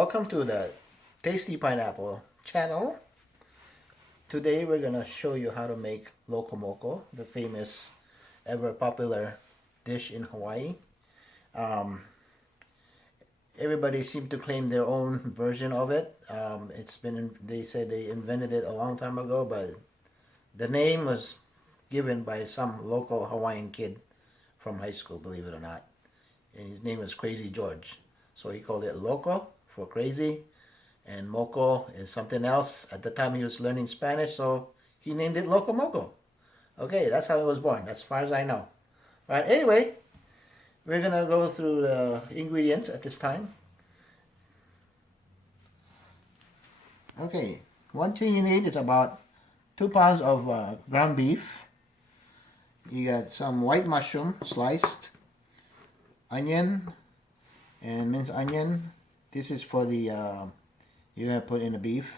Welcome to the Tasty Pineapple channel. Today we're gonna show you how to make Loco Moco, the famous ever popular dish in Hawaii. Everybody seemed to claim their own version of it. They said they invented it a long time ago, but the name was given by some local Hawaiian kid from high school, believe it or not. And his name was Crazy George. So he called it Loco for crazy, and Moco is something else. At the time he was learning Spanish, so he named it Loco Moco. Okay, that's how it was born, as far as I know. Right, anyway, we're gonna go through the ingredients at this time. Okay, one thing you need is about 2 pounds of ground beef. You got some white mushroom sliced, onion and minced onion. This is for the you're gonna put in the beef.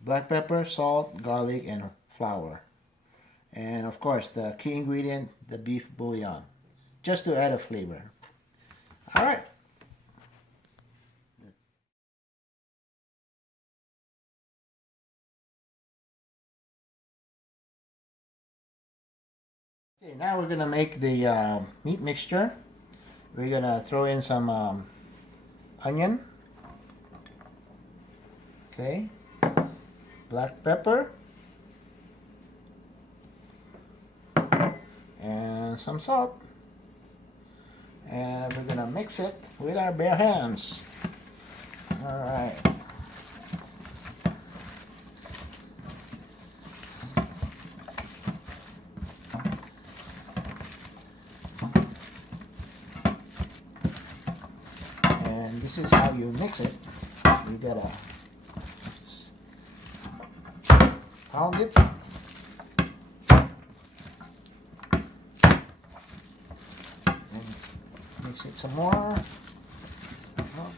Black pepper, salt, garlic, and flour. And of course the key ingredient, the beef bouillon, just to add a flavor. Alright. Okay, now we're gonna make the meat mixture. We're gonna throw in some onion, okay, black pepper, and some salt, and we're gonna mix it with our bare hands. All right. And this is how you mix it. You gotta pound it. And mix it some more.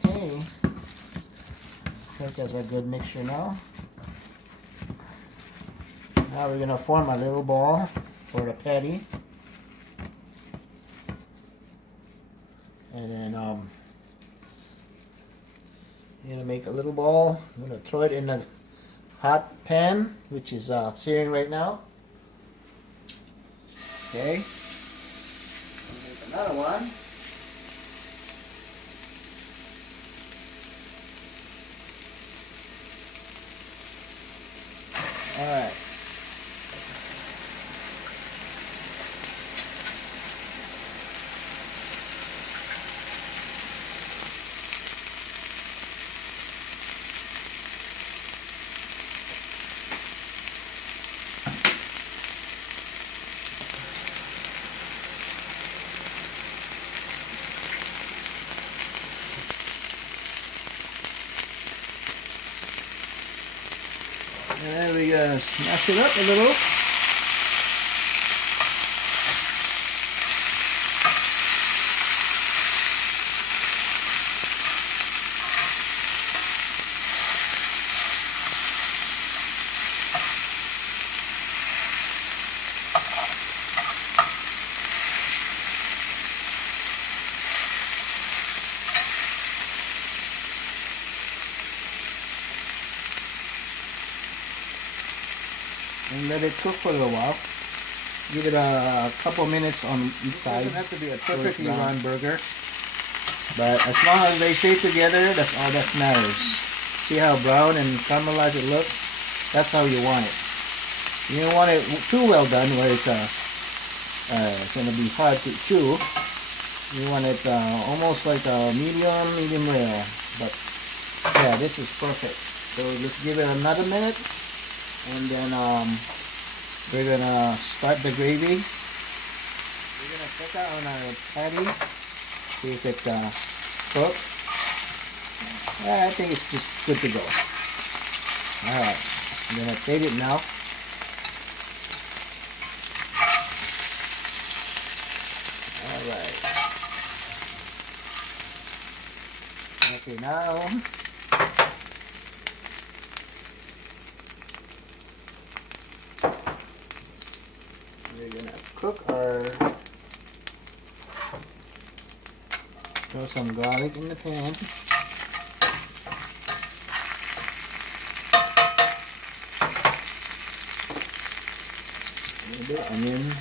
Okay. I think that's a good mixture now. Now we're gonna form a little ball for the patty. And then you're gonna make a little ball. I'm gonna throw it in the hot pan, which is searing right now. Okay. Make another one. All right. And then we smash it up a little. And let it cook for a little while. Give it a couple minutes on each side. It doesn't have to be a perfectly round burger, but as long as they stay together, that's all that matters. See how brown and caramelized it looks? That's how you want it. You don't want it too well done where it's going to be hard to chew. You want it almost like a medium rare. But yeah, this is perfect. So let's give it another minute. And then we're gonna start the gravy. We're gonna put that on our patty, see if it's cooked. Yeah, I think it's just good to go. Alright, I'm gonna plate it now. Alright. Okay, now we're gonna cook our, throw some garlic in the pan. bit of onion.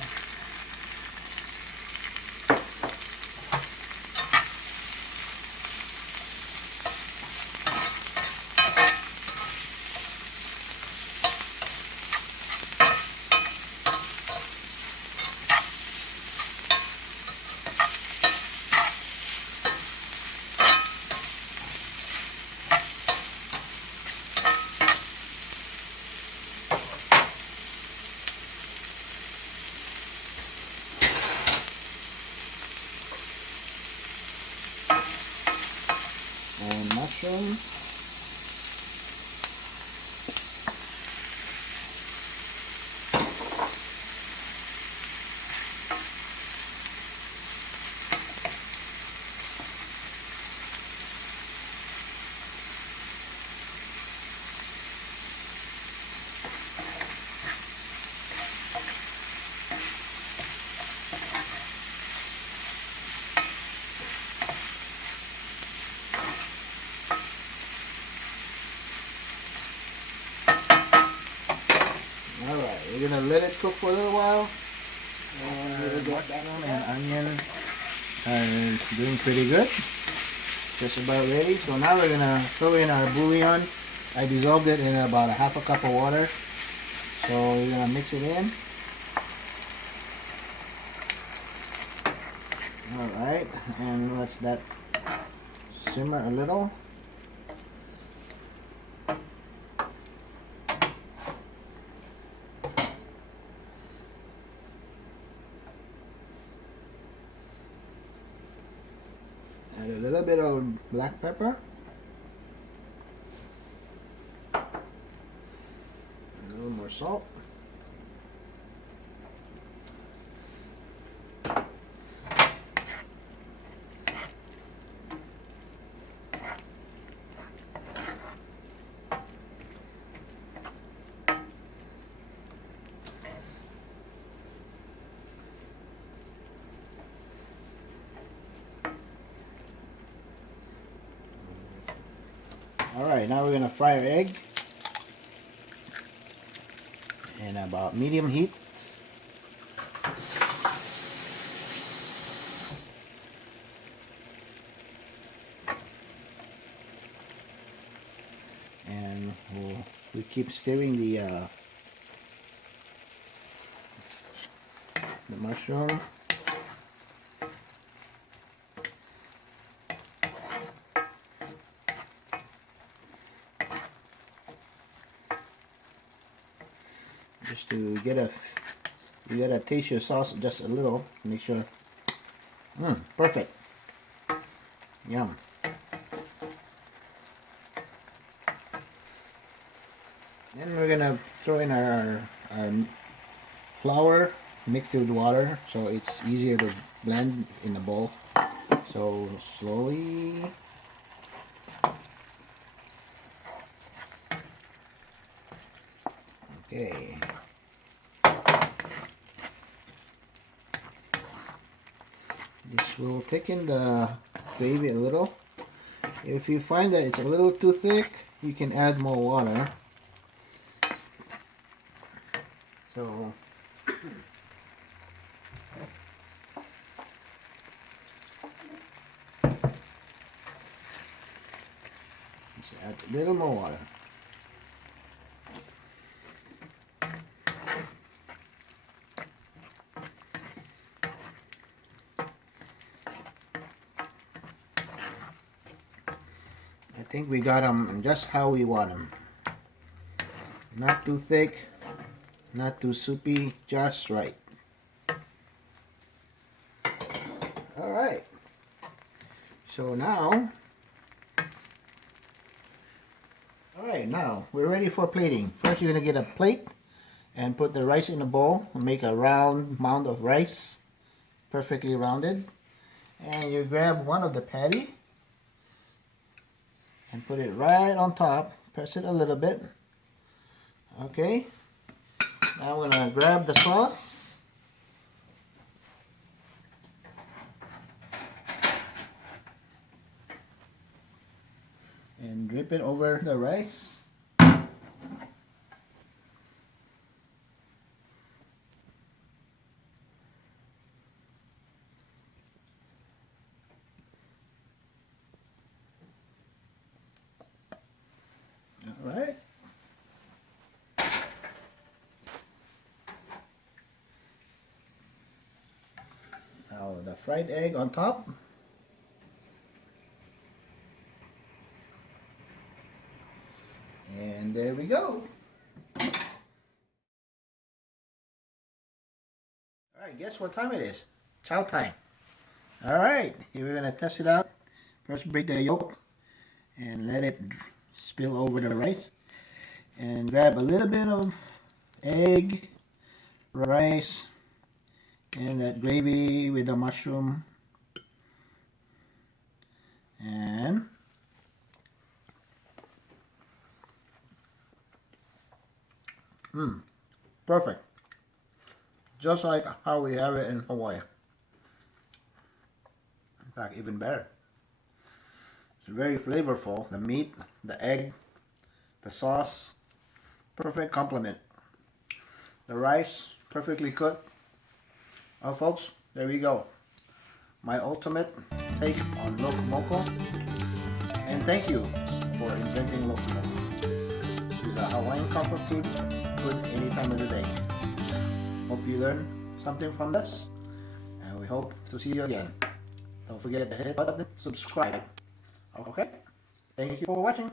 And mushroom. Alright, we're gonna let it cook for a little while. And mushroom and onion are doing pretty good. Just about ready. So now we're gonna throw in our bouillon. I dissolved it in about a half a cup of water. So we're gonna mix it in. Alright, and let's that simmer a little. Add a little bit of black pepper. A little more salt. Alright, now we're going to fry our egg in about medium heat. And we keep stirring the mushroom. Just to get you gotta taste your sauce just a little, make sure. Perfect. Yum. Then we're gonna throw in our flour mixed with water, so it's easier to blend in the bowl. So slowly. Okay. This will thicken the gravy a little. If you find that it's a little too thick, you can add more water. So let's add a little more water. I think we got them just how we want them. Not too thick, not too soupy, just right. Alright. So now, now we're ready for plating. First you're going to get a plate and put the rice in a bowl and make a round mound of rice, perfectly rounded. And you grab one of the patty and put it right on top. Press it a little bit. Okay. Now I'm going to grab the sauce. And drip it over the rice. Now the fried egg on top. And there we go. Alright, guess what time it is? Chow time. Alright, here we're gonna test it out. First break the yolk and let it spill over the rice. And grab a little bit of egg, rice, and that gravy with the mushroom. And perfect. Just like how we have it in Hawaii. In fact, even better. It's very flavorful. The meat, the egg, the sauce, perfect complement. The rice, perfectly cooked. Well, folks, there we go. My ultimate take on Loco Moco. And thank you for inventing Loco Moco. This is a Hawaiian comfort food, good any time of the day. Hope you learned something from this, and we hope to see you again. Don't forget to hit the button, subscribe. Okay? Thank you for watching.